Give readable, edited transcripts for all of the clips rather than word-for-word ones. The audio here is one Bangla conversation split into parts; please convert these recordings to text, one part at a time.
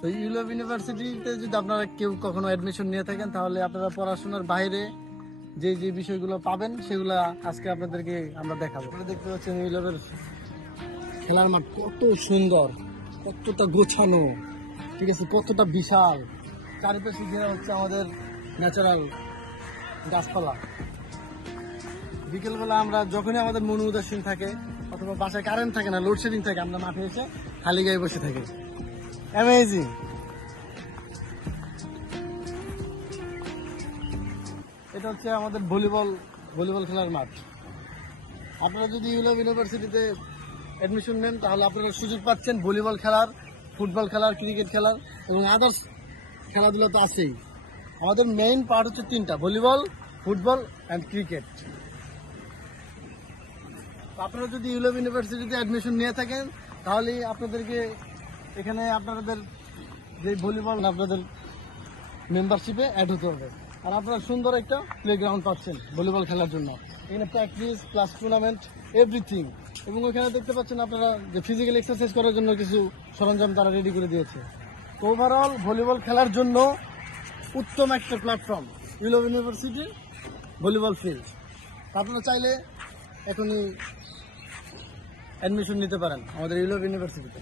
তো ইউলভ ইউনিভার্সিটিতে যদি আপনারা কেউ কখনো অ্যাডমিশন নিয়ে থাকেন তাহলে আপনারা পড়াশোনার বাইরে যে যে বিষয়গুলো পাবেন সেগুলো আজকে আপনাদেরকে আমরা দেখাবো। আপনারা দেখতে পাচ্ছেন ইউলভের খেলার মাঠ কত সুন্দর, কতটা গোছানো, ঠিক আছে, কতটা বিশাল। চারিপাশে ঘেরা হচ্ছে আমাদের ন্যাচারাল গাছপালা। বিকেলবেলা আমরা যখনই আমাদের মন উদাসীন থাকে অথবা বাসায় কারেন্ট থাকে না, লোডশেডিং থাকে, আমরা মাঠে এসে খালি গায়ে বসে থাকি। অ্যামেজিং। এটা হচ্ছে আমাদের ভলিবল খেলার মাঠ। আপনারা যদি ইউলভ ইউনিভার্সিটিতে অ্যাডমিশন নেন তাহলে আপনারা সুযোগ পাচ্ছেন ভলিবল খেলার, ফুটবল খেলার, ক্রিকেট খেলার এবং আদার্স খেলাধুলা তো আছেই। আমাদের মেইন পার্ট হচ্ছে তিনটা: ভলিবল, ফুটবল অ্যান্ড ক্রিকেট। আপনারা যদি ইউলভ ইউনিভার্সিটিতে অ্যাডমিশন নিয়ে থাকেন তাহলে আপনাদেরকে এখানে আপনাদের যে ভলিবল আপনাদের মেম্বারশিপে অ্যাড হতে হবে। আর আপনারা সুন্দর একটা প্লেগ্রাউন্ড পাচ্ছেন ভলিবল খেলার জন্য। এখানে প্র্যাকটিস প্লাস টুর্নামেন্ট এভরিথিং। এবং ওখানে দেখতে পাচ্ছেন আপনারা যে ফিজিক্যাল এক্সারসাইজ করার জন্য কিছু সরঞ্জাম তারা রেডি করে দিয়েছে। তো ওভারঅল ভলিবল খেলার জন্য উত্তম একটা প্ল্যাটফর্ম ইউলভ ইউনিভার্সিটি ভলিবল ফিল্ড। আপনারা চাইলে এখনই অ্যাডমিশন নিতে পারেন আমাদের ইউলভ ইউনিভার্সিটিতে।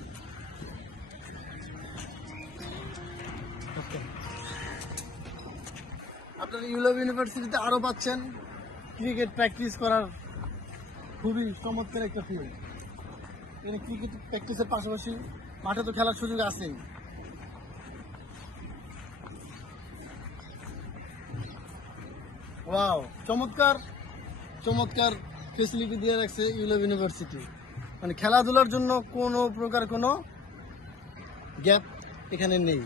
আপনারা ইউলভ ইউনিভার্সিটিতে আরো পাচ্ছেন ক্রিকেট প্র্যাকটিস করার খুবই চমৎকার একটা ফিল্ড। এখানে ক্রিকেট প্র্যাকটিসের পাশাপাশি মাঠে তো খেলার সুযোগ আছেই। ওয়াও, চমৎকার চমৎকার ফেসিলিটি দিয়ে রাখছে ইউলভ ইউনিভার্সিটি। মানে খেলাধুলার জন্য কোনো প্রকার কোনো গ্যাপ এখানে নেই।